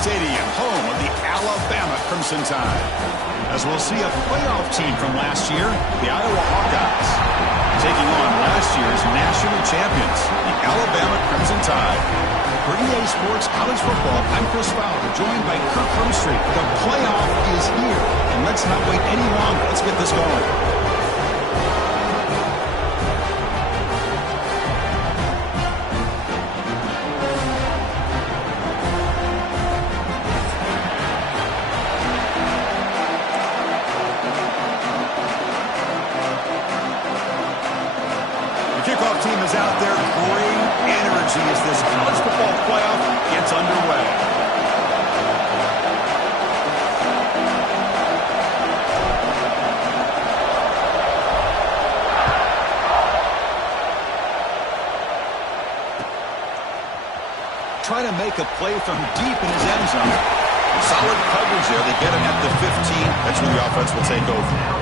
Stadium, home of the Alabama Crimson Tide. As we'll see a playoff team from last year, the Iowa Hawkeyes, taking on last year's national champions, the Alabama Crimson Tide. For EA Sports College Football, I'm Chris Fowler, joined by Kirk Hermstreet. The playoff is here, and let's not wait any longer. Let's get this going. Team is out there. Great energy as this college football playoff gets underway. Trying to make a play from deep in his end zone. Solid coverage there. They get him at the 15. That's when the offense will take over.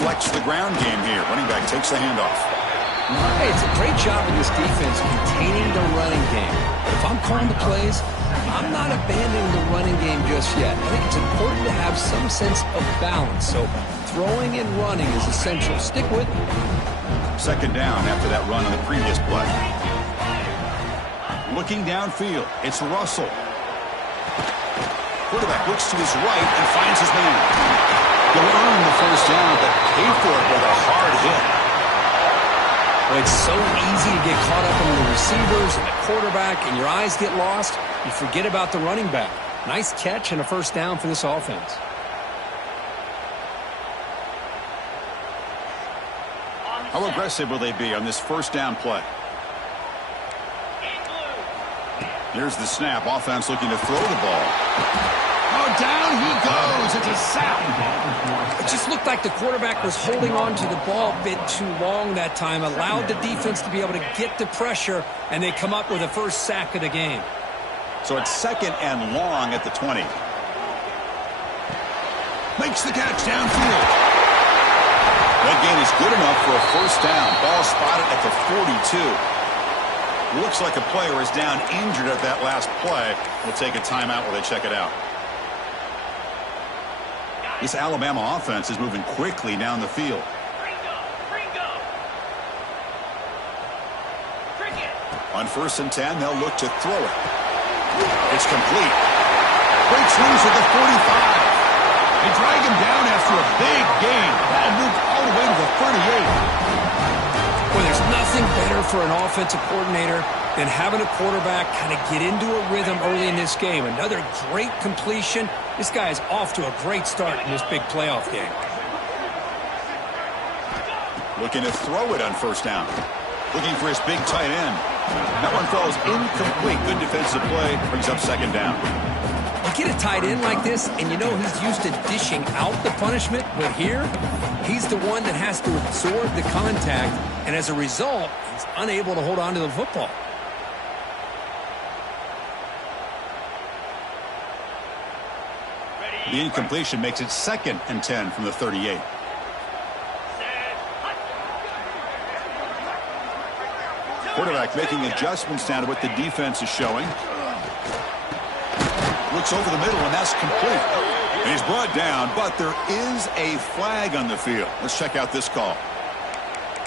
Flex the ground game here. Running back takes the handoff. Hey, it's a great job of this defense containing the running game. But if I'm calling the plays, I'm not abandoning the running game just yet. I think it's important to have some sense of balance. So throwing and running is essential. Stick with it. Second down after that run on the previous play. Looking downfield, it's Russell. Quarterback looks to his right and finds his man. You'll earn the first down, but pay for it with a hard hit. Well, it's so easy to get caught up in the receivers and the quarterback, and your eyes get lost. You forget about the running back. Nice catch and a first down for this offense. How aggressive will they be on this first down play? Here's the snap. Offense looking to throw the ball. Oh, down he goes. It's a sack. It just looked like the quarterback was holding on to the ball a bit too long that time, allowed the defense to be able to get the pressure, and they come up with a first sack of the game. So it's second and long at the 20. Makes the catch downfield. That gain is good enough for a first down. Ball spotted at the 42. Looks like a player is down injured at that last play. We'll take a timeout while they check it out. This Alabama offense is moving quickly down the field. On 1st and 10, they'll look to throw it. It's complete. Breaks loose at the 45. They drag him down after a big gain. Ball moved all the way to the 38. Well, there's nothing better for an offensive coordinator than having a quarterback kind of get into a rhythm early in this game. Another great completion. This guy is off to a great start in this big playoff game. Looking to throw it on first down. Looking for his big tight end. That one falls incomplete. Good defensive play. Brings up second down. You get a tight end like this, and you know he's used to dishing out the punishment. But here, he's the one that has to absorb the contact. And as a result, he's unable to hold on to the football. The incompletion makes it 2nd and 10 from the 38. Quarterback making adjustments down to what the defense is showing. Looks over the middle, and that's complete. And he's brought down, but there is a flag on the field. Let's check out this call.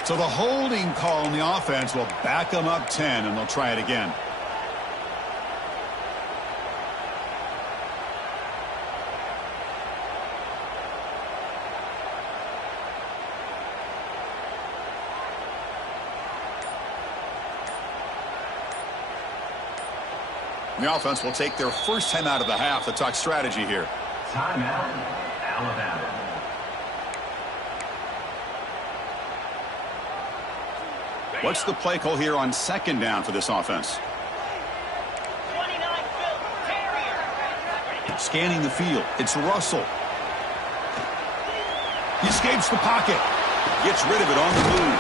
So the holding call on the offense will back them up 10, and they'll try it again. The offense will take their first time out of the half to talk strategy here. Timeout, Alabama. What's the play call here on second down for this offense? Scanning the field. It's Russell. He escapes the pocket. Gets rid of it on the move.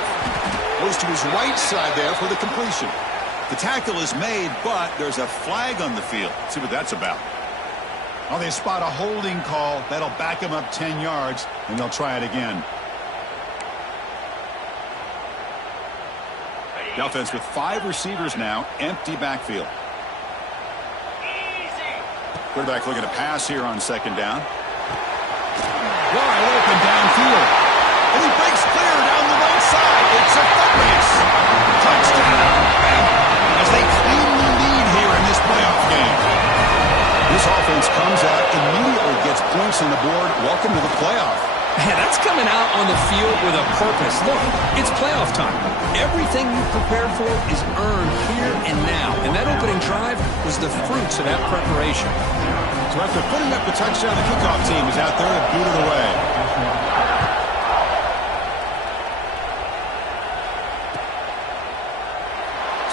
Goes to his right side there for the completion. The tackle is made, but there's a flag on the field. Let's see what that's about. Oh, they spot a holding call. That'll back him up 10 yards, and they'll try it again. The offense with 5 receivers now, empty backfield. Quarterback looking to pass here on second down. Wide open downfield. And he breaks clear down the right side. It's a foot race. Touchdown. As they cleanly lead here in this playoff game. This offense comes out, immediately gets points on the board. Welcome to the playoff. Man, that's coming out on the field with a purpose. Look, it's playoff time. Everything you prepared for is earned here and now. And that opening drive was the fruits of that preparation. So after putting up the touchdown, the kickoff team is out there to boot it away.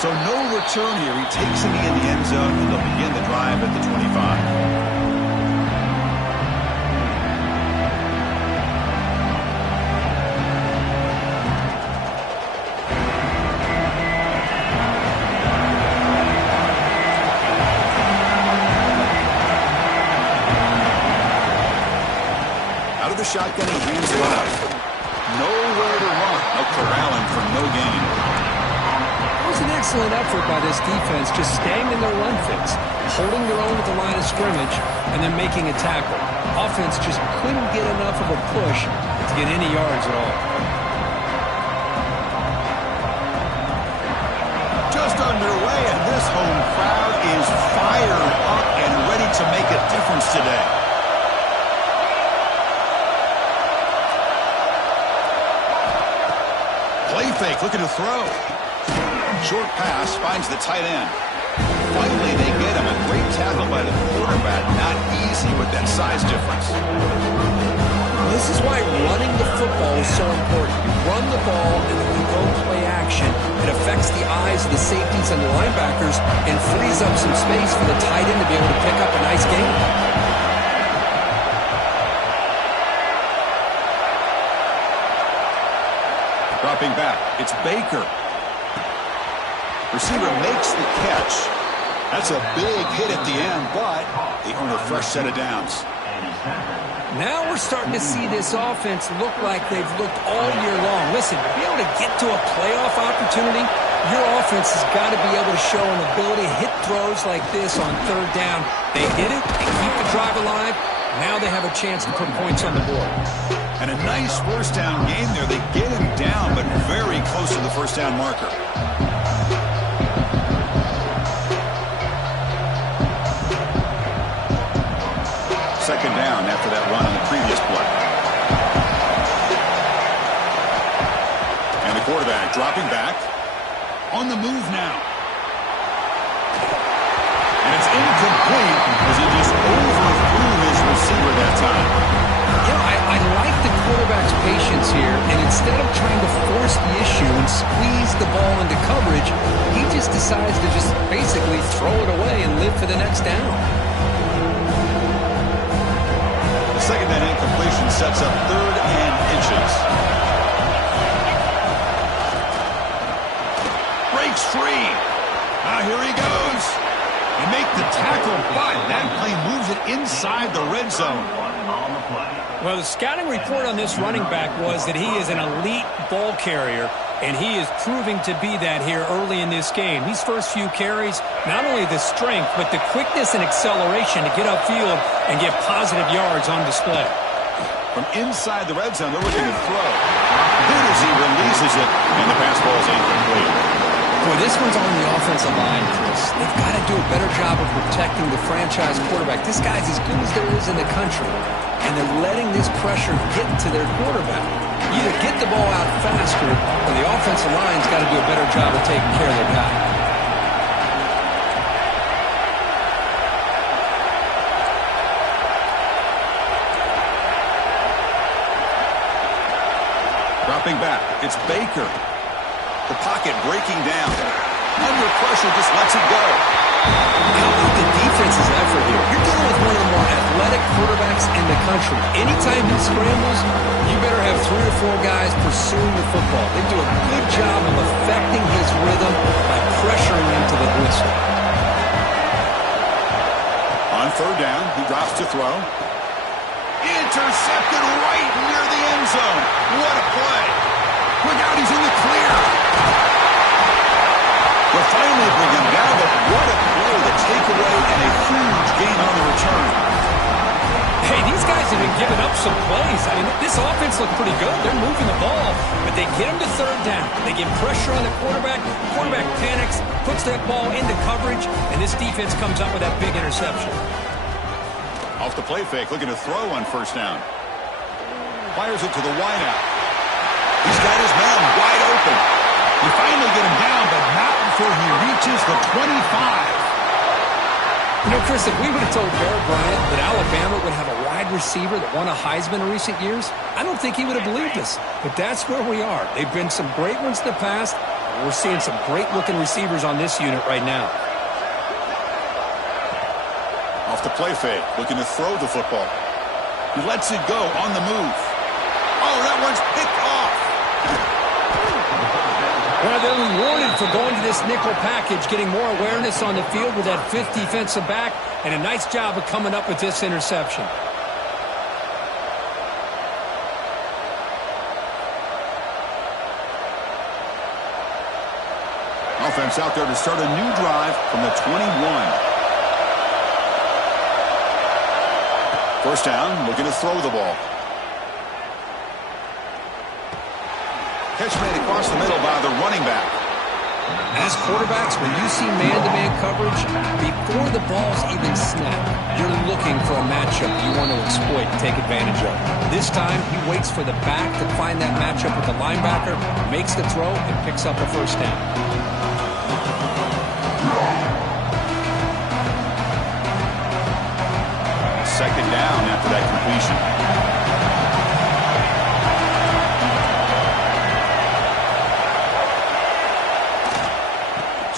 So no return here. He takes it in the end zone, and they'll begin the drive at the 25. The shotgun, he hands it off. Nowhere to run. No corralling for no gain. It was an excellent effort by this defense, just staying in their run fits, holding their own at the line of scrimmage, and then making a tackle. Offense just couldn't get enough of a push to get any yards at all. Just underway, and this home crowd is fired up and ready to make a difference today. Play fake, looking to throw. Short pass, finds the tight end. Finally, they get him. A great tackle by the quarterback. Not easy with that size difference. This is why running the football is so important. You run the ball, and then you go play action. It affects the eyes of the safeties and the linebackers and frees up some space for the tight end to be able to pick up a nice gain. Dropping back, it's Baker. Receiver makes the catch. That's a big hit at the end, but they earn a fresh set of downs. Now we're starting to see this offense look like they've looked all year long. Listen, to be able to get to a playoff opportunity, your offense has got to be able to show an ability to hit throws like this on third down. They hit it, they keep the drive alive. Now they have a chance to put points on the board. And a nice first down game there. They get him down, but very close to the first down marker. Second down after that run on the previous play. And the quarterback dropping back. On the move now. And it's incomplete as he just overthrew his receiver that time. You know, I like the quarterback's patience here, and instead of trying to force the issue and squeeze the ball into coverage, he just decides to just basically throw it away and live for the next down. The second down incompletion sets up 3rd and inches. Breaks free. Now here he goes. They make the tackle, but that play moves it inside the red zone. Well, the scouting report on this running back was that he is an elite ball carrier, and he is proving to be that here early in this game. These first few carries, not only the strength, but the quickness and acceleration to get upfield and get positive yards on display. From inside the red zone, they're looking to throw. Then as he releases it, and the pass ball is incomplete. Boy, this one's on the offensive line, Chris. They've got to do a better job of protecting the franchise quarterback. This guy's as good as there is in the country, and they're letting this pressure get to their quarterback. Either get the ball out faster, or the offensive line's got to do a better job of taking care of their guy. Dropping back, it's Baker. The pocket breaking down. Under pressure, just lets it go. How about the defense's effort here? You're dealing with one of the more athletic athletic quarterbacks in the country. Anytime he scrambles, you better have 3 or 4 guys pursuing the football. They do a good job of affecting his rhythm by pressuring him to the whistle. On third down, he drops to throw. Intercepted right near the end zone. What a play. Look out, he's in the clear. Will finally bring him down, but what a play, the takeaway, and a huge gain on the return. Hey, these guys have been giving up some plays. I mean, this offense looked pretty good. They're moving the ball, but they get him to third down. They get pressure on the quarterback. Quarterback panics, puts that ball into coverage, and this defense comes up with that big interception. Off the play fake, looking to throw on first down. Fires it to the wideout. He's got his man wide open. He finally get him down, but not before he reaches the 25. You know, Chris, if we would have told Bear Bryant that Alabama would have a wide receiver that won a Heisman in recent years, I don't think he would have believed us. But that's where we are. They've been some great ones in the past. We're seeing some great-looking receivers on this unit right now. Off the play fake, looking to throw the football. He lets it go on the move. Oh, that one's picked off. Well, they're rewarded for going to this nickel package, getting more awareness on the field with that 5th defensive back, and a nice job of coming up with this interception. Offense out there to start a new drive from the 21. First down, looking to throw the ball. Catch made across the middle by the running back. As quarterbacks, when you see man-to-man coverage, before the ball's even snapped, you're looking for a matchup you want to exploit and take advantage of. This time, he waits for the back to find that matchup with the linebacker, makes the throw, and picks up a first down. Second down after that completion.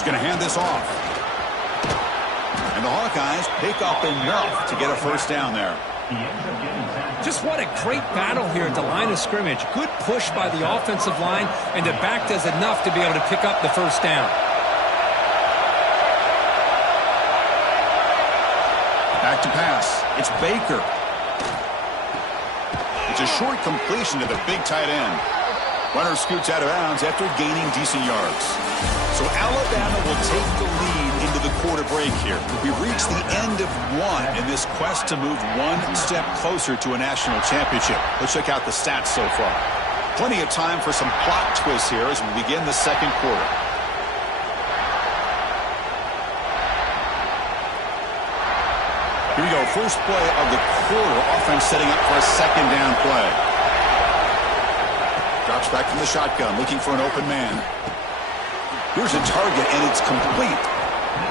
Going to hand this off. And the Hawkeyes pick up enough to get a first down there. Just what a great battle here at the line of scrimmage. Good push by the offensive line, and the back does enough to be able to pick up the first down. Back to pass. It's Baker. It's a short completion to the big tight end. Runner scoots out of bounds after gaining decent yards. So Alabama will take the lead into the quarter break here. We've reached the end of one in this quest to move one step closer to a national championship. Let's check out the stats so far. Plenty of time for some plot twists here as we begin the second quarter. Here we go. First play of the quarter. Offense setting up for a second down play. Drops back from the shotgun, looking for an open man. Here's a target, and it's complete.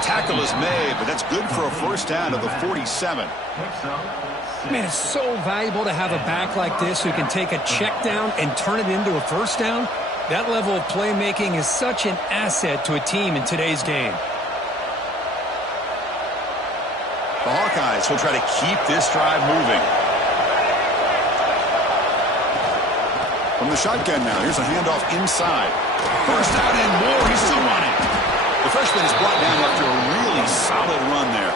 Tackle is made, but that's good for a first down to the 47. Man, it's so valuable to have a back like this who can take a check down and turn it into a first down. That level of playmaking is such an asset to a team in today's game. The Hawkeyes will try to keep this drive moving. From the shotgun now, here's a handoff inside. First down and more, he's still running. The freshman is brought down after a really solid run there.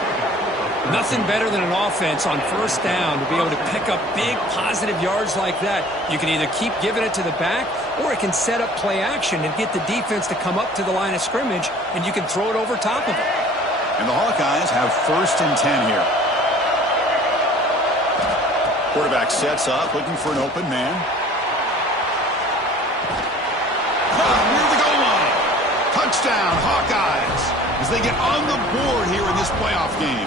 Nothing better than an offense on first down to be able to pick up big positive yards like that. You can either keep giving it to the back, or it can set up play action and get the defense to come up to the line of scrimmage, and you can throw it over top of it. And the Hawkeyes have first and 10 here. Quarterback sets up, looking for an open man. Near the goal line. Touchdown, Hawkeyes, as they get on the board here in this playoff game.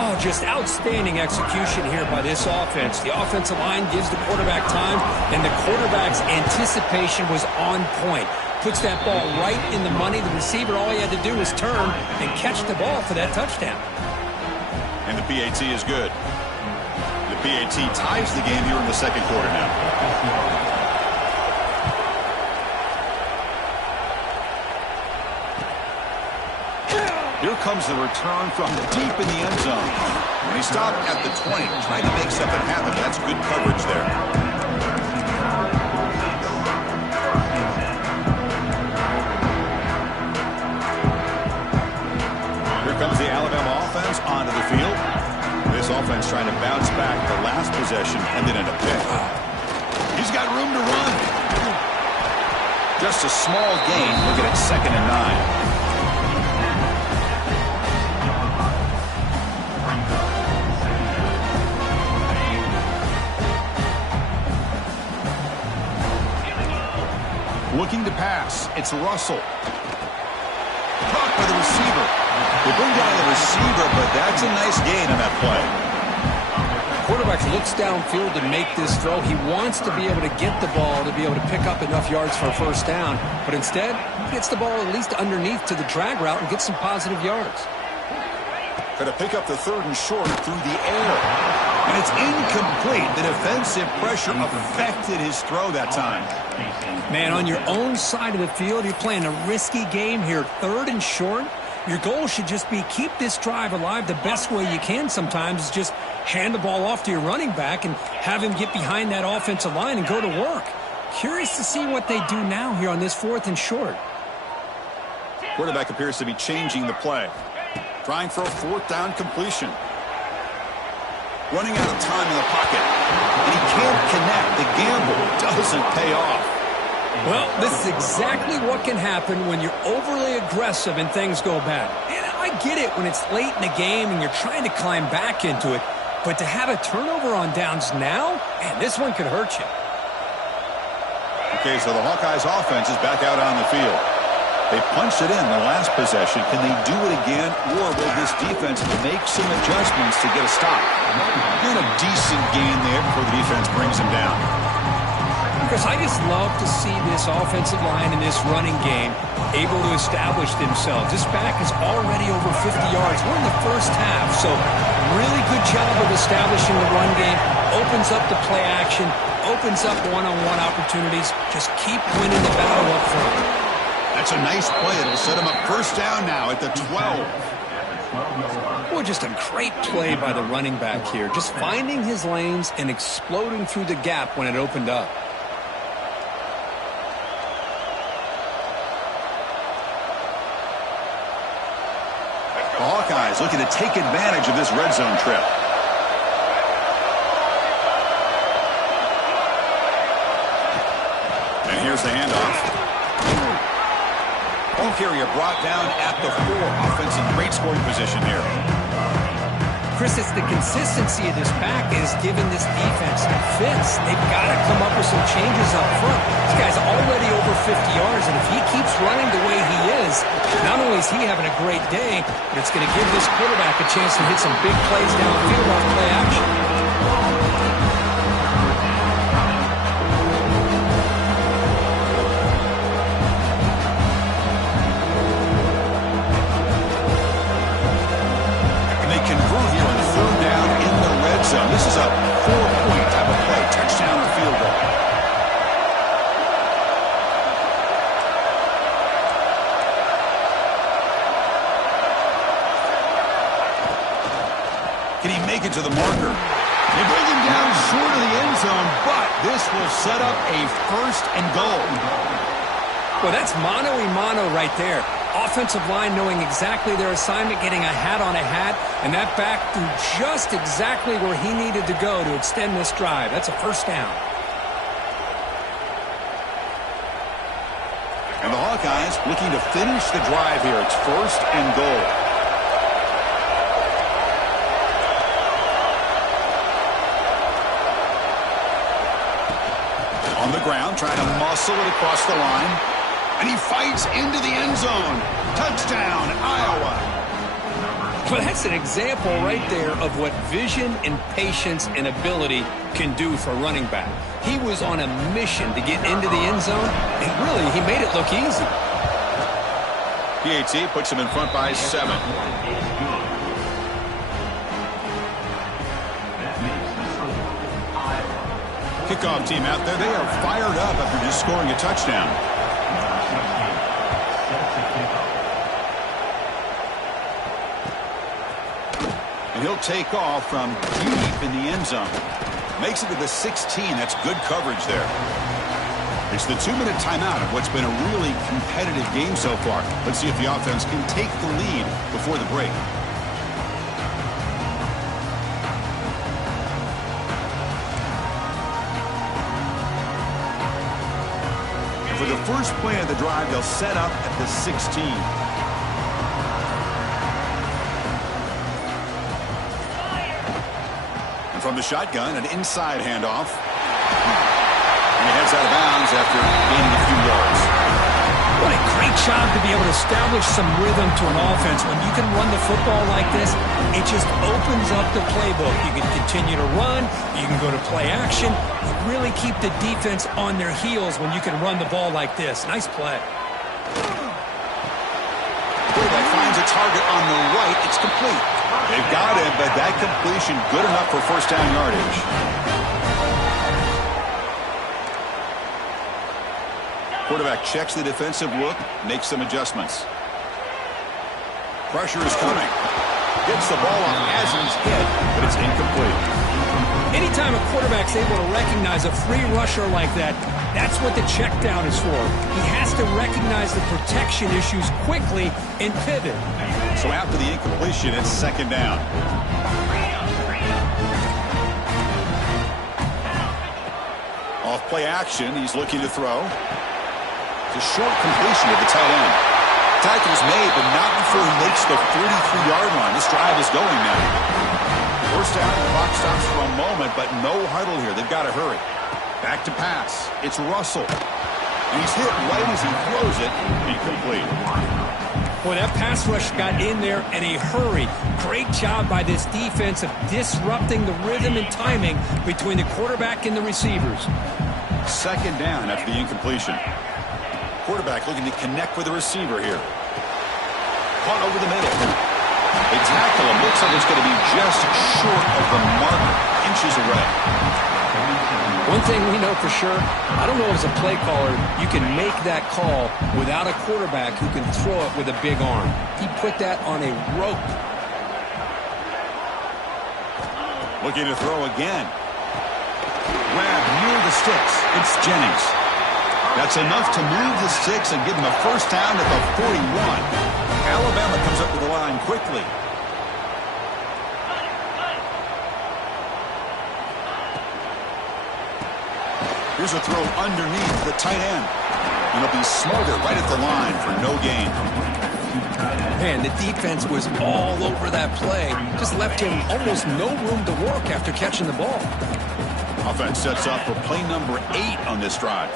Oh, just outstanding execution here by this offense. The offensive line gives the quarterback time, and the quarterback's anticipation was on point. Puts that ball right in the money. The receiver, all he had to do was turn and catch the ball for that touchdown. And the PAT is good. The PAT ties the game here in the second quarter now. Here comes the return from deep in the end zone. And he stopped at the 20, trying to make something happen. That's good coverage there. Here comes the Alabama offense onto the field. This offense trying to bounce back the last possession and then end a pick. He's got room to run. Just a small gain. Look at it, 2nd and 9. Looking to pass. It's Russell. Caught by the receiver. They bring down the receiver, but that's a nice gain on that play. Quarterback looks downfield to make this throw. He wants to be able to get the ball to be able to pick up enough yards for a first down, but instead, he gets the ball at least underneath to the drag route and gets some positive yards. Going to pick up the 3rd and short through the air. And it's incomplete. The defensive pressure affected his throw that time. Man, on your own side of the field, you're playing a risky game here. 3rd and short. Your goal should just be keep this drive alive the best way you can sometimes is just hand the ball off to your running back and have him get behind that offensive line and go to work. Curious to see what they do now here on this 4th and short. Quarterback appears to be changing the play. Trying for a 4th down completion. Running out of time in the pocket. And he can't connect. The gamble doesn't pay off. Well, this is exactly what can happen when you're overly aggressive and things go bad. And I get it when it's late in the game and you're trying to climb back into it. But to have a turnover on downs now, man, this one could hurt you. Okay, so the Hawkeyes offense is back out on the field. They punched it in the last possession. Can they do it again, or will this defense make some adjustments to get a stop? And a decent gain there before the defense brings him down. Chris, I just love to see this offensive line in this running game able to establish themselves. This back is already over 50 yards. We're in the first half, so really good job of establishing the run game. Opens up the play action, opens up one-on-one opportunities. Just keep winning the battle up front. That's a nice play. It'll set him up first down now at the 12. Well, just a great play by the running back here. Just finding his lanes and exploding through the gap when it opened up. The Hawkeyes looking to take advantage of this red zone trip. And here's the handoff. Ball carrier brought down at the 4. Offense in great scoring position here. Chris, it's the consistency of this back is giving this defense fits. They've got to come up with some changes up front. This guy's already over 50 yards, and if he keeps running the way he is, not only is he having a great day, but it's going to give this quarterback a chance to hit some big plays downfield off play action. This is a 4-point type of play, touchdown or field goal. Can he make it to the marker? They bring him down short of the end zone, but this will set up a 1st and goal. Well, that's mano-a-mano right there. Offensive line knowing exactly their assignment, getting a hat on a hat, and that back threw just exactly where he needed to go to extend this drive. That's a first down. And the Hawkeyes looking to finish the drive here. It's 1st and goal. On the ground, trying to muscle it across the line. And he fights into the end zone. Touchdown, Iowa. Well, that's an example right there of what vision and patience and ability can do for a running back. He was on a mission to get into the end zone, and really, he made it look easy. PAT puts him in front by 7. Kickoff team out there. They are fired up after just scoring a touchdown. And he'll take off from deep in the end zone. Makes it to the 16. That's good coverage there. It's the 2-minute timeout of what's been a really competitive game so far. Let's see if the offense can take the lead before the break. For the first play of the drive, they'll set up at the 16. And from the shotgun, an inside handoff. And he heads out of bounds after gaining a few yards. What a great job to be able to establish some rhythm to an offense. When you can run the football like this, it just opens up the playbook. You can continue to run. You can go to play action. You really keep the defense on their heels when you can run the ball like this. Nice play. Quarterback finds a target on the right. It's complete. They've got him, but that completion good enough for first down yardage. Quarterback checks the defensive look, makes some adjustments. Pressure is coming. Gets the ball up as he's hit, but it's incomplete. Anytime a quarterback's able to recognize a free rusher like that, that's what the check down is for. He has to recognize the protection issues quickly and pivot. So after the incompletion, it's second down. Off play action, he's looking to throw. It's a short completion to the tight end. Tackle's made, but not before he makes the 43-yard line. This drive is going now. First down, the clock stops for a moment, but no huddle here. They've got to hurry. Back to pass. It's Russell. And he's hit right as he throws it. Incomplete. Boy, that pass rush got in there in a hurry. Great job by this defense of disrupting the rhythm and timing between the quarterback and the receivers. Second down after the incompletion. Quarterback looking to connect with the receiver here. Caught over the middle. They tackle him. Looks like it's going to be just short of the marker. Inches away. One thing we know for sure, I don't know as a play caller, you can make that call without a quarterback who can throw it with a big arm. He put that on a rope. Looking to throw again. Grab near the sticks. It's Jennings. That's enough to move the sticks and give him a first down at the 41. Alabama comes up to the line quickly. Here's a throw underneath the tight end. And it'll be smothered right at the line for no gain. Man, the defense was all over that play. Just left him almost no room to work after catching the ball. Offense sets up for play number 8 on this drive.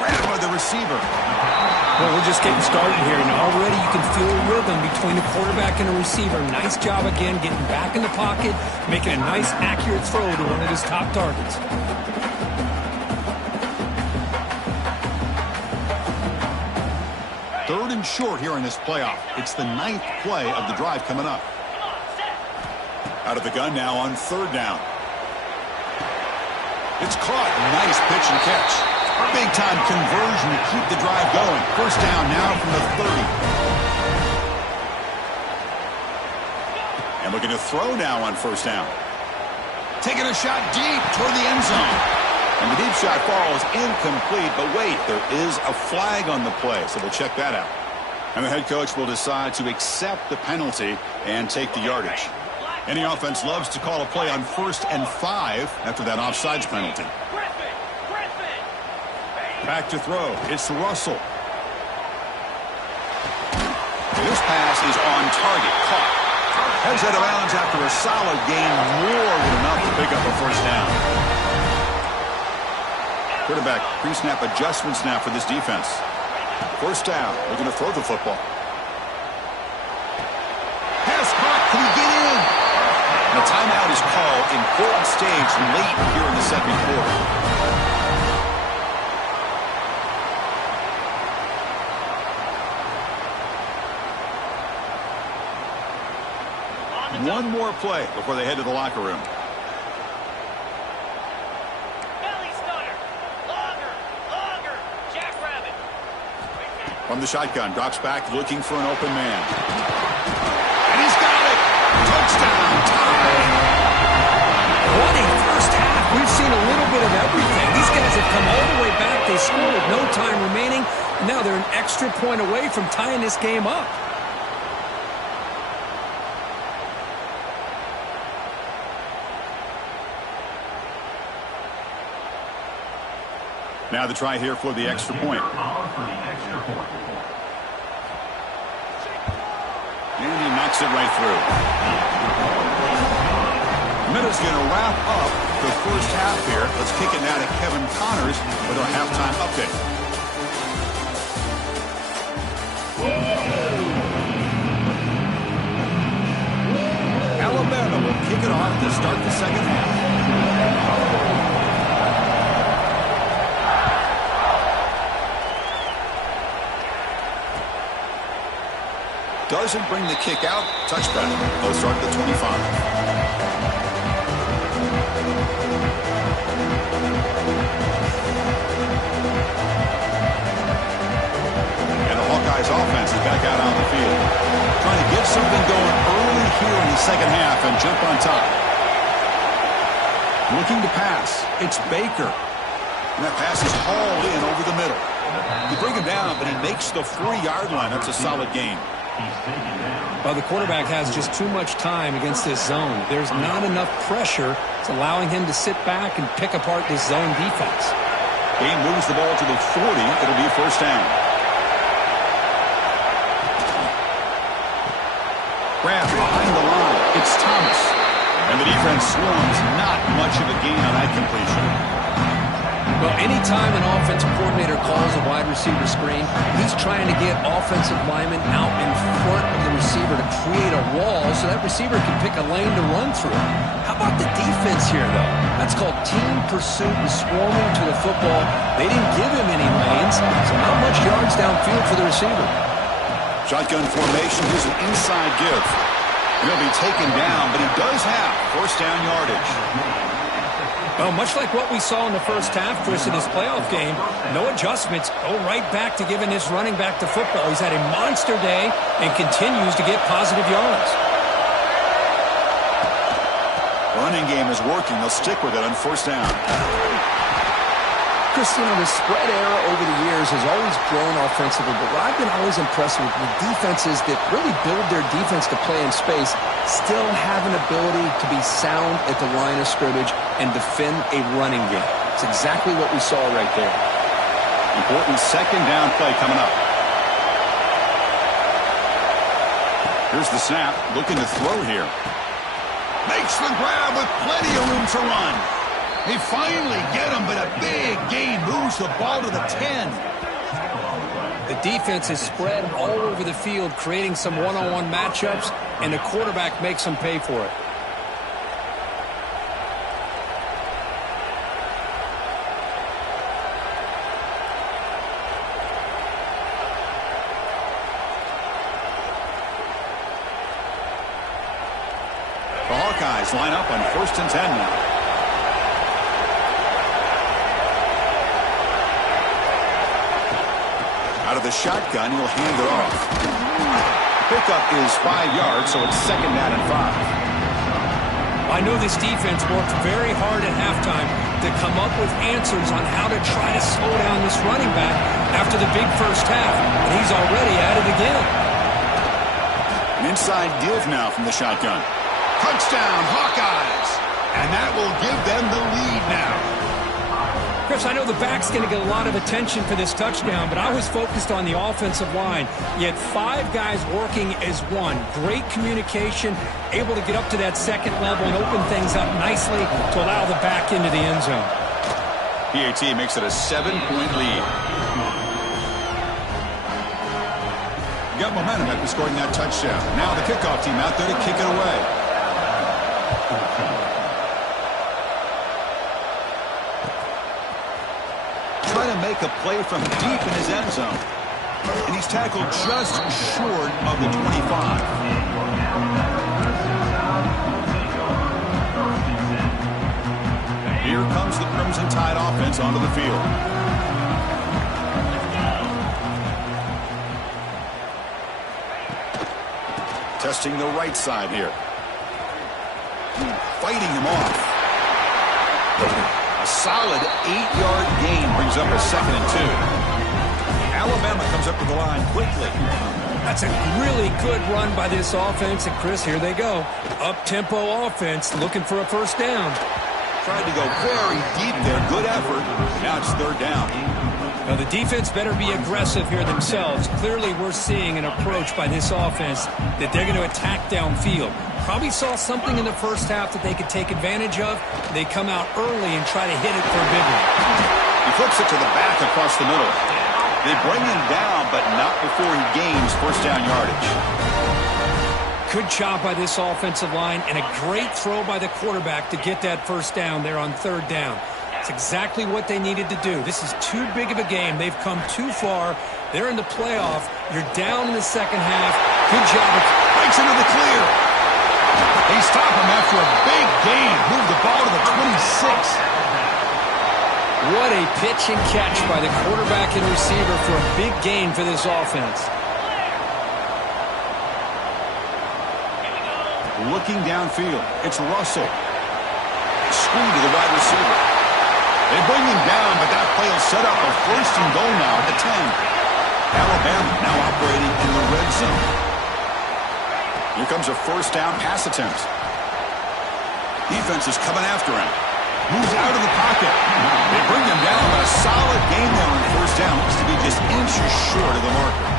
Right by the receiver. Well, we're just getting started here, and already you can feel a rhythm between the quarterback and the receiver. Nice job again getting back in the pocket, making a nice, accurate throw to one of his top targets. Third and short here in this playoff. It's the 9th play of the drive coming up. Out of the gun now on third down. It's caught. Nice pitch and catch. Big-time conversion to keep the drive going. First down now from the 30. And looking to throw now on first down. Taking a shot deep toward the end zone. And the deep shot falls incomplete. But wait, there is a flag on the play, so we'll check that out. And the head coach will decide to accept the penalty and take the yardage. Any offense loves to call a play on 1st and 5 after that offsides penalty. Back to throw. It's Russell. This pass is on target. Caught. Heads out of bounds after a solid gain. More than enough to pick up a first down. Quarterback pre-snap adjustments now for this defense. First down. Looking to throw the football. Pass caught. Can he get in? And a timeout is called. Important stage late here in the second quarter. One more play before they head to the locker room. Belly stunner. Longer. Jackrabbit. From the shotgun, drops back looking for an open man. a little bit of everything. These guys have come all the way back. They scored with no time remaining. And now they're an extra point away from tying this game up. Now the try here for the extra point. And he knocks it right through. Minutes going to wrap up the first half here. Let's kick it now to Kevin Connors with our halftime update. Alabama will kick it off to start the second half. Doesn't bring the kick out. Touchback. They'll start at the 25. And the Hawkeyes offense is back out on the field. Trying to get something going early here in the second half and jump on top. Looking to pass. It's Baker. And that pass is hauled in over the middle. You bring him down, but he makes the 4-yard line. That's a solid gain. Well, the quarterback has just too much time against this zone. There's not enough pressure. It's allowing him to sit back and pick apart this zone defense. He moves the ball to the 40. It'll be a first down. Grab behind the line. It's Thomas. And the defense swarms. Not much of a gain on that completion. Well, anytime an offensive coordinator calls a wide receiver screen, he's trying to get offensive linemen out in front of the receiver to create a wall so that receiver can pick a lane to run through. How about the defense here, though? That's called team pursuit and swarming to the football. They didn't give him any lanes, so not much yards downfield for the receiver. Shotgun formation. Here's an inside give. He'll be taken down, but he does have first down yardage. Well, much like what we saw in the first half, Chris, in this playoff game, no adjustments, go right back to giving this running back the football. He's had a monster day and continues to get positive yards. Running game is working. They'll stick with it on first down. Chris, you know, the spread era over the years has always grown offensively, but what I've been always impressed with defenses that really build their defense to play in space still have an ability to be sound at the line of scrimmage and defend a running game. It's exactly what we saw right there. Important second down play coming up. Here's the snap. Looking to throw here. Makes the grab with plenty of room to run. They finally get him, but a big gain moves the ball to the 10. The defense is spread all over the field, creating some one-on-one matchups, and the quarterback makes them pay for it. The Hawkeyes line up on 1st and 10 now. Out of the shotgun, he'll hand it off. Pickup is 5 yards, so it's second down and 5. I know this defense worked very hard at halftime to come up with answers on how to try to slow down this running back after the big first half, and he's already at it again. An inside give now from the shotgun. Touchdown, Hawkeyes! And that will give them the lead now. Chris, I know the back's going to get a lot of attention for this touchdown, but I was focused on the offensive line. You had 5 guys working as one. Great communication, able to get up to that second level and open things up nicely to allow the back into the end zone. PAT makes it a 7-point lead. Got momentum after scoring that touchdown. Now the kickoff team out there to kick it away. Trying to make a play from deep in his end zone. And he's tackled just short of the 25. Here comes the Crimson Tide offense onto the field. Testing the right side here. Fighting him off. A solid 8-yard gain brings up a 2nd and 2. Alabama comes up to the line quickly. That's a really good run by this offense. And, Chris, here they go. Up-tempo offense looking for a first down. Tried to go very deep there. Good effort. Now it's 3rd down. Now, the defense better be aggressive here themselves. Clearly, we're seeing an approach by this offense that they're going to attack downfield. Probably saw something in the first half that they could take advantage of. They come out early and try to hit it for a big one. He flips it to the back across the middle. They bring him down, but not before he gains first down yardage. Good job by this offensive line, and a great throw by the quarterback to get that first down there on 3rd down. It's exactly what they needed to do. This is too big of a game. They've come too far. They're in the playoff. You're down in the second half. Good job. Breaks into the clear. They stop him after a big gain. Move the ball to the 26. What a pitch and catch by the quarterback and receiver for a big gain for this offense. Looking downfield. It's Russell. Screen to the wide receiver. They bring him down, but that play will set up a 1st and goal now at the 10. Alabama now operating in the red zone. Here comes a first down pass attempt. Defense is coming after him. Moves out of the pocket. They bring him down, but a solid gain there on first down. Looks to be just inches short of the marker.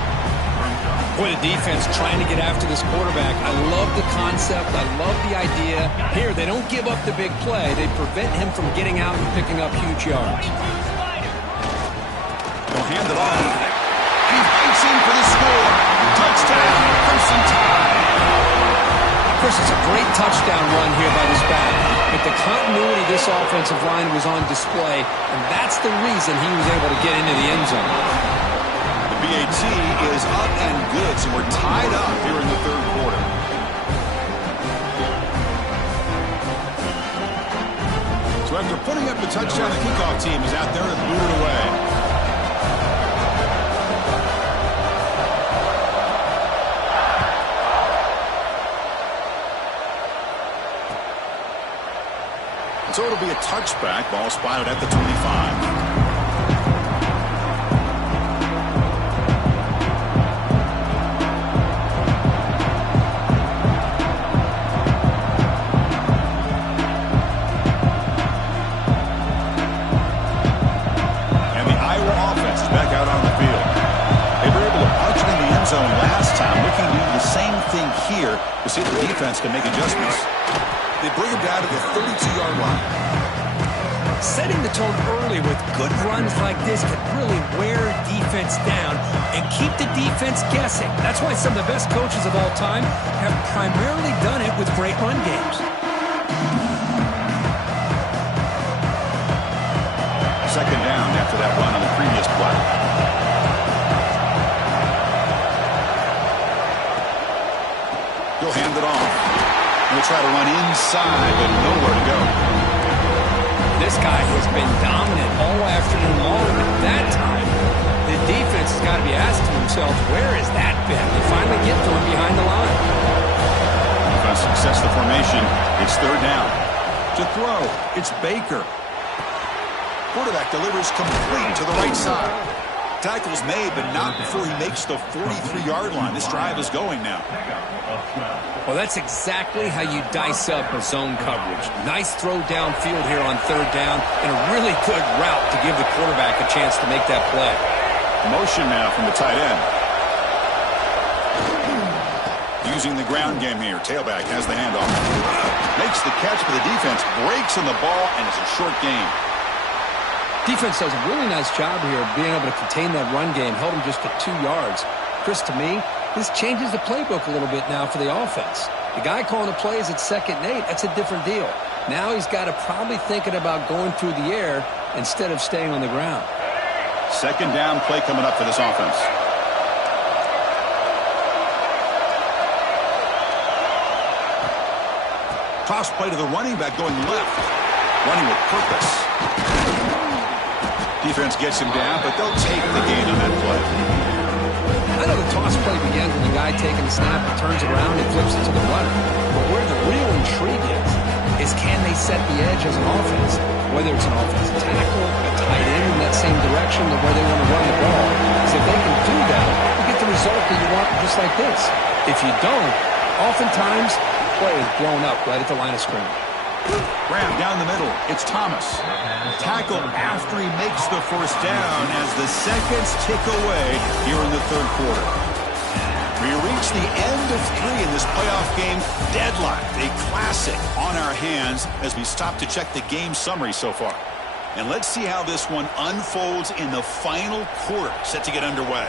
Boy, the defense trying to get after this quarterback. I love the concept. I love the idea. Here, they don't give up the big play. They prevent him from getting out and picking up huge yards. They'll hand it off. He fights in for the score. Touchdown, Crimson Tide. Chris, it's a great touchdown run here by this back. But the continuity of this offensive line was on display, and that's the reason he was able to get into the end zone. BAT is up and good, so we're tied up here in the 3rd quarter. So after putting up the touchdown, the kickoff team is out there to boot it away. So it'll be a touchback, ball spotted at the 25. Last time, looking to do the same thing here to see if the defense can make adjustments. They bring him down to the 32-yard line. Setting the tone early with good runs like this can really wear defense down and keep the defense guessing. That's why some of the best coaches of all time have primarily done it with great run games. Second down after that run on the previous play. He'll hand it off. He'll try to run inside, but nowhere to go. This guy has been dominant all afternoon long, but that time, the defense has got to be asking themselves, where is that been? They finally get to him behind the line. Defense success the formation. It's 3rd down. To throw, it's Baker. Quarterback delivers complete to the right side. Tackle's made, but not before he makes the 43-yard line. This drive is going now. Well, that's exactly how you dice up a zone coverage. Nice throw downfield here on 3rd down, and a really good route to give the quarterback a chance to make that play. Motion now from the tight end. Using the ground game here. Tailback has the handoff. Makes the catch, but the defense breaks in the ball, and it's a short gain. Defense does a really nice job here of being able to contain that run game, held him just to 2 yards. Chris, to me, this changes the playbook a little bit now for the offense. The guy calling the plays at 2nd and 8, that's a different deal. Now he's got to probably thinking about going through the air instead of staying on the ground. Second down play coming up for this offense. Toss play to the running back going left. Running with purpose. Defense gets him down, but they'll take the gain on that play. I know the toss play begins when the guy taking the snap and turns it around and flips it to the runner. But where the real intrigue is, is can they set the edge as an offense? Whether it's an offensive tackle, a tight end in that same direction where they want to run the ball. So if they can do that, you get the result that you want just like this. If you don't, oftentimes, play is blown up right at the line of scrimmage. Grab down the middle. It's Thomas. Tackle after he makes the first down as the seconds tick away here in the third quarter. We reach the end of 3 in this playoff game. Deadlocked, a classic on our hands as we stop to check the game summary so far. And let's see how this one unfolds in the final quarter set to get underway.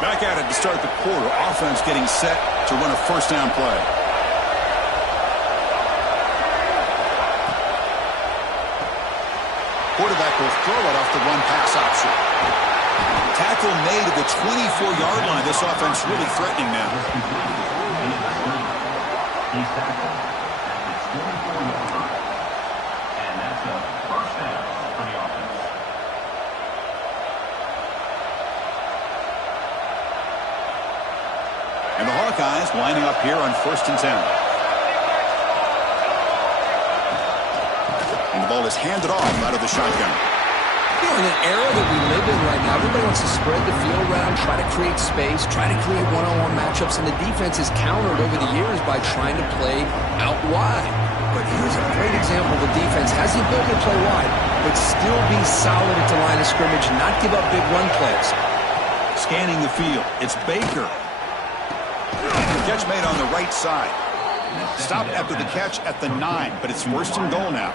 Back at it to start the quarter. Offense getting set to run a first down play. Quarterback will throw it off the run-pass option. Tackle made at the 24-yard line. This offense really threatening now. He's tackled at the 24-yard line. And that's a first down for the offense. And the Hawkeyes lining up here on 1st and 10. And the ball is handed off out of the shotgun. You know, in an era that we live in right now, everybody wants to spread the field around, try to create space, try to create one-on-one matchups, and the defense is countered over the years by trying to play out wide. But here's a great example of a defense has the ability to play wide, but still be solid at the line of scrimmage and not give up big run plays. Scanning the field. It's Baker. Catch made on the right side. Stopped after the catch at the 9, but it's 1st and goal now.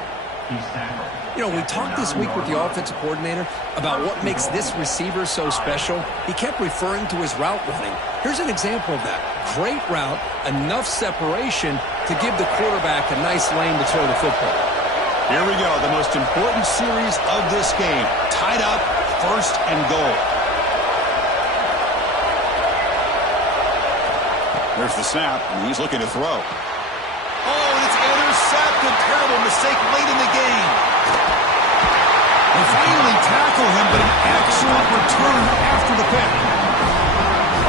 You know, we talked this week with the offensive coordinator about what makes this receiver so special. He kept referring to his route running. Here's an example of that. Great route, enough separation to give the quarterback a nice lane to throw the football. Here we go, the most important series of this game. Tied up, 1st and goal. There's the snap, and he's looking to throw. Oh, and it's intercepted. Terrible mistake late in the game. They finally tackle him, but an excellent return after the pick.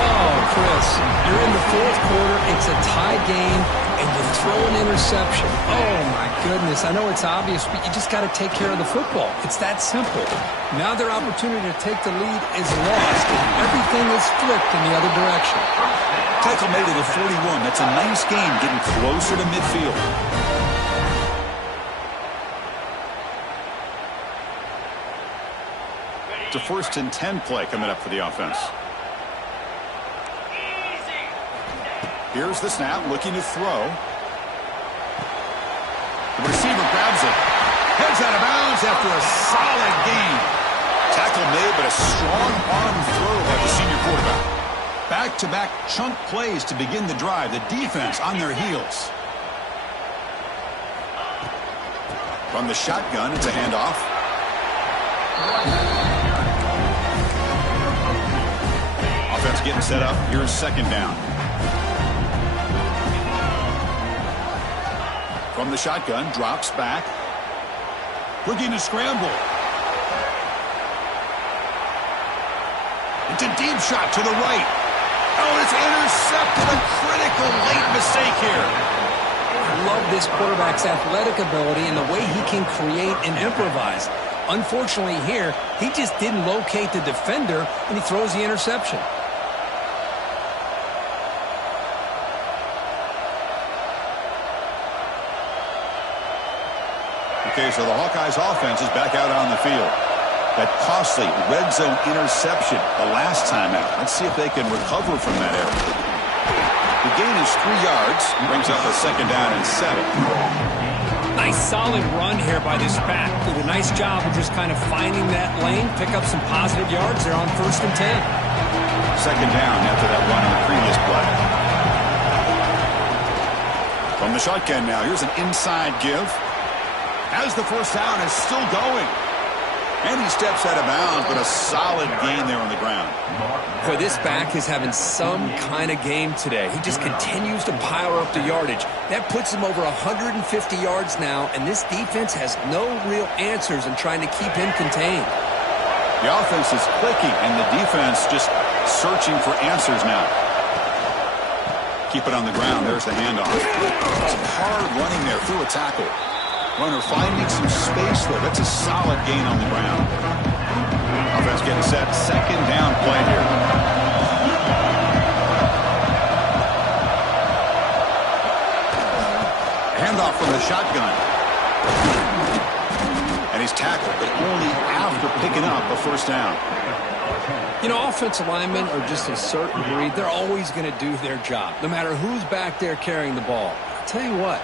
Oh, Chris, you're in the 4th quarter. It's a tie game, and you throw an interception. Oh, my goodness. I know it's obvious, but you just got to take care of the football. It's that simple. Now their opportunity to take the lead is lost, and everything is flipped in the other direction. Tackle made at the 41. That's a nice game, getting closer to midfield. It's a 1st and 10 play coming up for the offense. Here's the snap, looking to throw. The receiver grabs it. Heads out of bounds after a solid gain. Tackle made, but a strong arm throw by the senior quarterback. Back-to-back chunk plays to begin the drive. The defense on their heels. From the shotgun, it's a handoff. Offense getting set up. Here's 2nd down. From the shotgun, drops back. Looking to scramble. It's a deep shot to the right. Oh, it's intercepted. A critical late mistake here. I love this quarterback's athletic ability and the way he can create and improvise. Unfortunately here, he just didn't locate the defender, and he throws the interception. Okay, so the Hawkeyes offense is back out on the field. That costly red zone interception the last time out. Let's see if they can recover from that error. The gain is 3 yards. Brings up a 2nd down and 7. Nice solid run here by this back. Did a nice job of just kind of finding that lane, pick up some positive yards there on 1st and 10. 2nd down after that run on the previous play. From the shotgun now, here's an inside give. As the first down is still going. And he steps out of bounds, but a solid gain there on the ground. Boy, this back is having some kind of game today. He just continues to pile up the yardage. That puts him over 150 yards now, and this defense has no real answers in trying to keep him contained. The offense is clicking, and the defense just searching for answers now. Keep it on the ground. There's the handoff. Some hard running there through a tackle. Runner finding some space there. That's a solid gain on the ground. Offense getting set. Second down play here. Handoff from the shotgun. And he's tackled, but only after picking up a first down. You know, offensive linemen are just a certain breed. They're always going to do their job, no matter who's back there carrying the ball. I'll tell you what,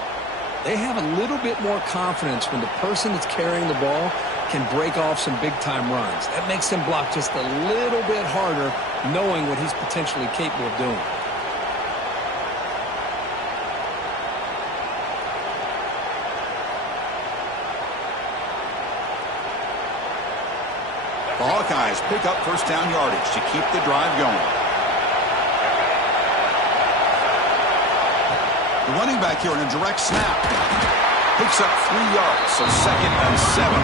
they have a little bit more confidence when the person that's carrying the ball can break off some big-time runs. That makes them block just a little bit harder, knowing what he's potentially capable of doing. The Hawkeyes pick up first down yardage to keep the drive going. The running back here in a direct snap. Picks up 3 yards, so second and 7.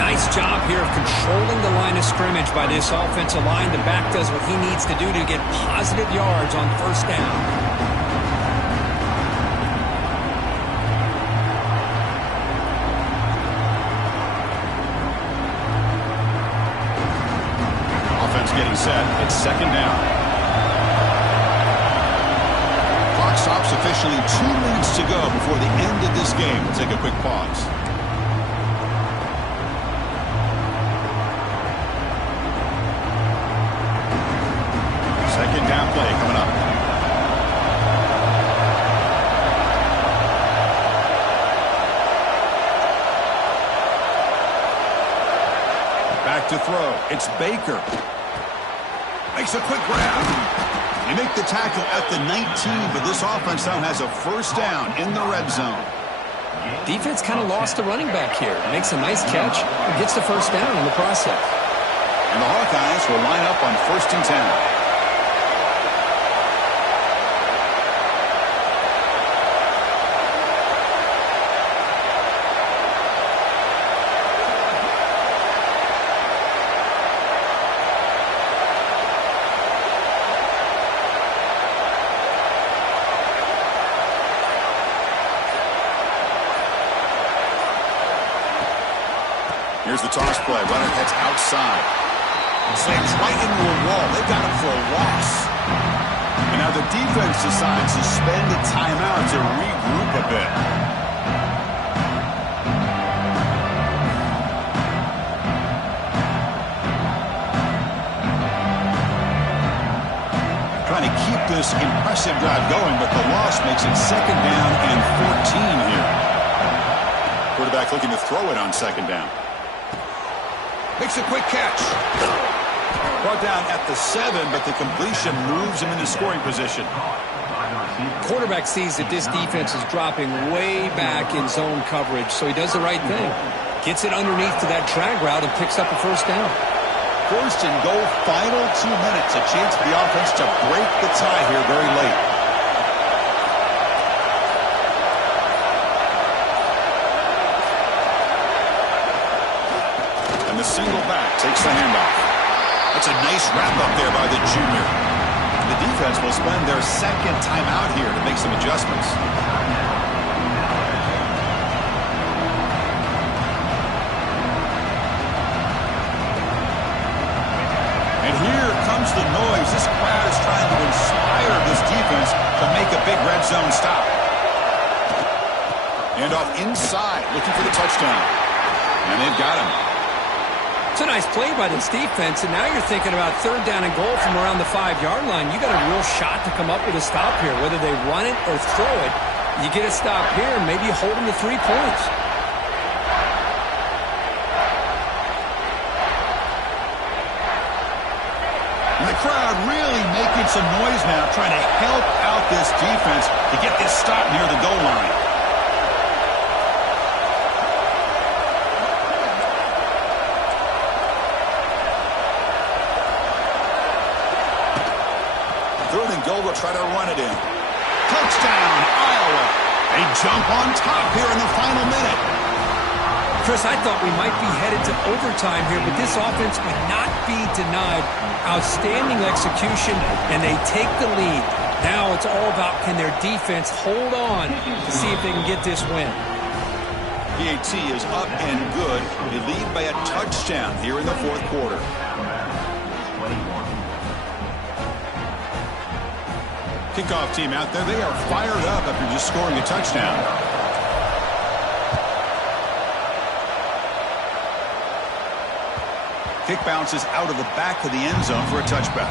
Nice job here of controlling the line of scrimmage by this offensive line. The back does what he needs to do to get positive yards on first down. Getting set. It's second down. Clock stops officially 2 minutes to go before the end of this game. We'll take a quick pause. Second down play coming up. Back to throw. It's Baker. Makes a quick grab. They make the tackle at the 19, but this offense now has a first down in the red zone. Defense kind of lost the running back here. Makes a nice catch and gets the first down in the process. And the Hawkeyes will line up on first and 10. Here's the toss play. Runner heads outside. Slams right into a wall. They got him for a loss. And now the defense decides to spend a timeout to regroup a bit. Trying to keep this impressive drive going, but the loss makes it second down and 14 here. Quarterback looking to throw it on second down. Makes a quick catch. Brought down at the 7, but the completion moves him into scoring position. Quarterback sees that this defense is dropping way back in zone coverage, so he does the right thing. Gets it underneath to that drag route and picks up a first down. First and goal, final 2 minutes. A chance for the offense to break the tie here very late. The single back takes the handoff. That's a nice wrap-up there by the junior. The defense will spend their second timeout here to make some adjustments. And here comes the noise. This crowd is trying to inspire this defense to make a big red zone stop. Handoff inside, looking for the touchdown. And they've got him. It's a nice play by this defense, and now you're thinking about third down and goal from around the 5-yard line. You got a real shot to come up with a stop here. Whether they run it or throw it, you get a stop here, and maybe you hold them to 3 points. And the crowd really making some noise now, trying to help out this defense to get this stop near the goal line. Third and goal, will try to run it in. Touchdown, Iowa. They jump on top here in the final minute. Chris, I thought we might be headed to overtime here, but this offense would not be denied. Outstanding execution, and they take the lead. Now it's all about can their defense hold on to see if they can get this win. PAT is up and good. They lead by a touchdown here in the fourth quarter. Kickoff team out there. They are fired up after just scoring a touchdown. Kick bounces out of the back of the end zone for a touchback.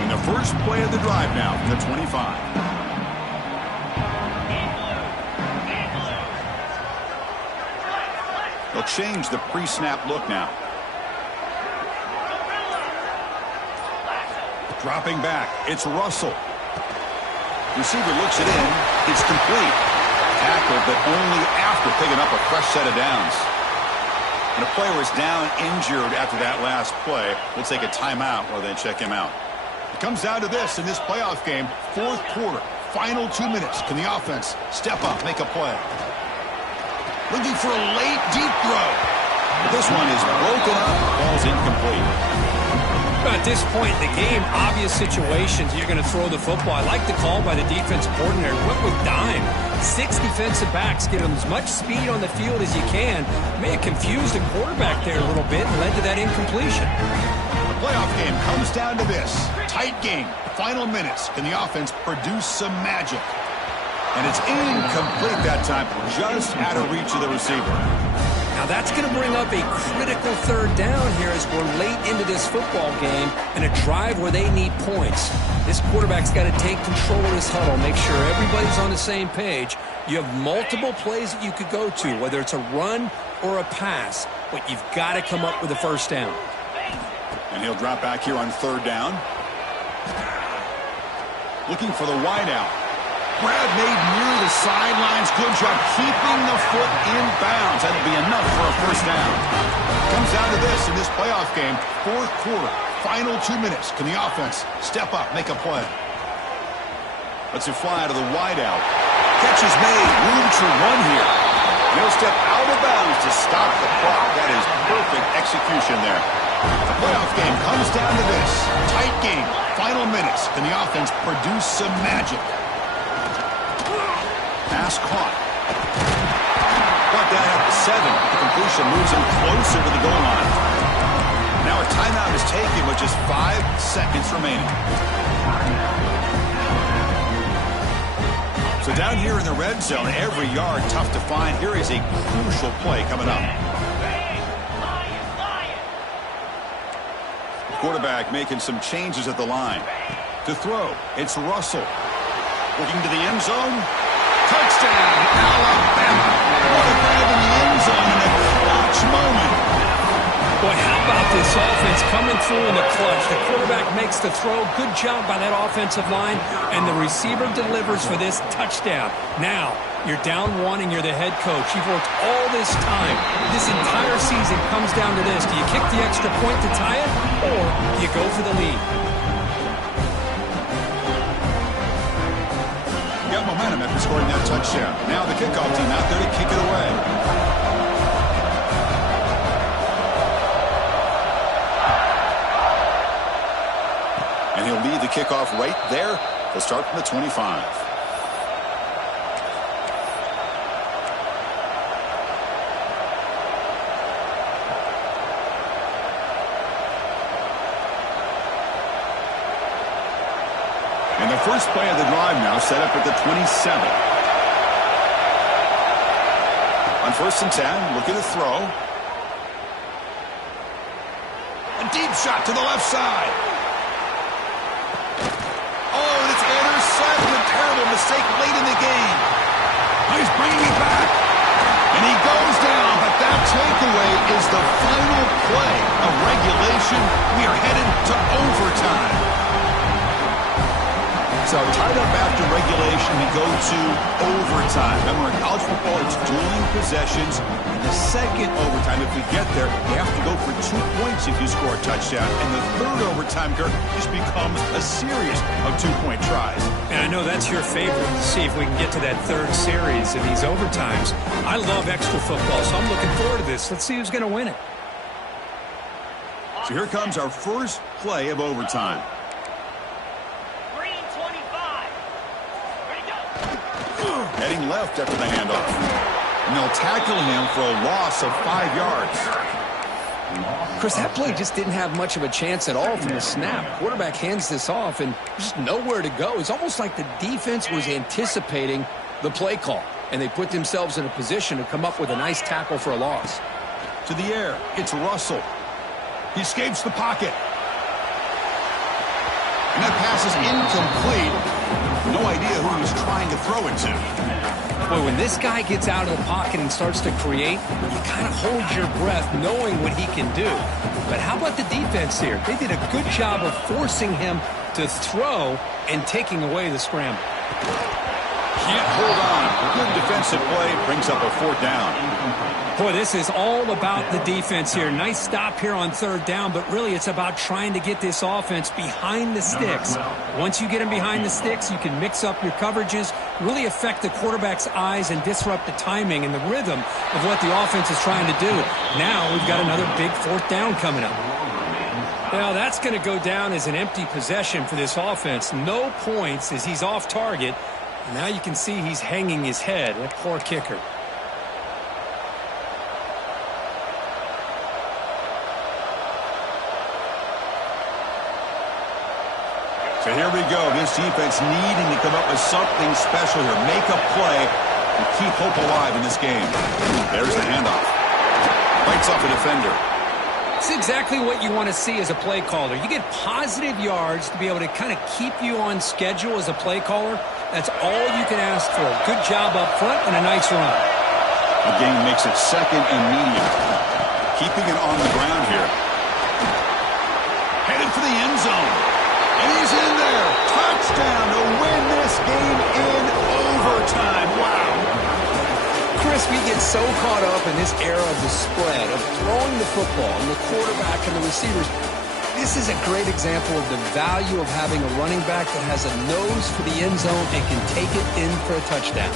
And the first play of the drive now from the 25. They'll change the pre-snap look now. Dropping back, it's Russell. Receiver looks it in. It's complete. Tackled, but only after picking up a fresh set of downs. And a player is down injured after that last play. We'll take a timeout while they check him out. It comes down to this in this playoff game. Fourth quarter, final 2 minutes. Can the offense step up, make a play? Looking for a late, deep throw. But this one is broken up. Ball's incomplete. At this point in the game, obvious situations, you're going to throw the football. I like the call by the defensive coordinator. Went with dime. 6 defensive backs, get them as much speed on the field as you can. May have confused the quarterback there a little bit and led to that incompletion. The playoff game comes down to this. Tight game. Final minutes. Can the offense produce some magic? And it's incomplete that time, just out of reach of the receiver. Now that's going to bring up a critical third down here as we're late into this football game and a drive where they need points. This quarterback's got to take control of this huddle, make sure everybody's on the same page. You have multiple plays that you could go to, whether it's a run or a pass, but you've got to come up with a first down. And he'll drop back here on third down. Looking for the wideout. Grab made near the sidelines. Good job keeping the foot in bounds. That'll be enough for a first down. Comes down to this in this playoff game. Fourth quarter, final 2 minutes. Can the offense step up, make a play? Let's it fly out of the wideout. Catch is made. Room to run here. He'll step out of bounds to stop the clock. That is perfect execution there. The playoff game comes down to this. Tight game. Final minutes. Can the offense produce some magic? Pass caught. Brought down at the 7. The completion moves him closer to the goal line. Now a timeout is taken with just 5 seconds remaining. So down here in the red zone, every yard tough to find. Here is a crucial play coming up. The quarterback making some changes at the line. To throw, it's Russell. Looking to the end zone. Touchdown, Alabama. What a grab in the end zone in a clutch moment. Boy, how about this offense coming through in the clutch? The quarterback makes the throw. Good job by that offensive line. And the receiver delivers for this touchdown. Now, you're down 1 and you're the head coach. You've worked all this time. This entire season comes down to this. Do you kick the extra point to tie it, or do you go for the lead? Got momentum after scoring that touchdown. Now the kickoff team out there to kick it away. And he'll lead the kickoff right there. He'll start from the 25. And the first play of the drive now set up at the 27. On 1st and 10, look at the throw. A deep shot to the left side. Oh, and it's intercepted. A terrible mistake late in the game. He's bringing it back. And he goes down, but that takeaway is the final play of regulation. We are headed to overtime. So tied up after regulation, we go to overtime. Remember, in college football, it's dueling possessions. In the second overtime, if we get there, you have to go for 2 points if you score a touchdown. And the third overtime, Kirk, just becomes a series of 2-point tries. And I know that's your favorite, to see if we can get to that third series in these overtimes. I love extra football, so I'm looking forward to this. Let's see who's going to win it. So here comes our first play of overtime. Green 25. Ready, go. Heading left after the handoff. And they'll tackle him for a loss of 5 yards. Chris, that play just didn't have much of a chance at all from the snap. Quarterback hands this off and just nowhere to go. It's almost like the defense was anticipating the play call, and they put themselves in a position to come up with a nice tackle for a loss. To the air, it's Russell. He escapes the pocket. And that pass is incomplete. No idea who he was trying to throw it to. Boy, when this guy gets out of the pocket and starts to create, you kind of hold your breath knowing what he can do. But how about the defense here? They did a good job of forcing him to throw and taking away the scramble. Can't hold on. Good defensive play brings up a 4th down. Boy, this is all about the defense here. Nice stop here on 3rd down, but really it's about trying to get this offense behind the sticks. Once you get them behind the sticks, you can mix up your coverages, really affect the quarterback's eyes and disrupt the timing and the rhythm of what the offense is trying to do. Now we've got another big 4th down coming up. Now that's going to go down as an empty possession for this offense. No points as he's off target. Now you can see he's hanging his head. That poor kicker. So here we go. This defense needing to come up with something special here. Make a play and keep hope alive in this game. There's the handoff. Bites off a defender. It's exactly what you want to see as a play caller. You get positive yards to be able to kind of keep you on schedule as a play caller. That's all you can ask for. Good job up front and a nice run. The game makes it 2nd and medium. Keeping it on the ground here. Headed for the end zone. And he's in there. Touchdown to win this game in overtime. Wow. Chris, we get so caught up in this era of the spread, of throwing the football and the quarterback and the receivers. This is a great example of the value of having a running back that has a nose for the end zone and can take it in for a touchdown.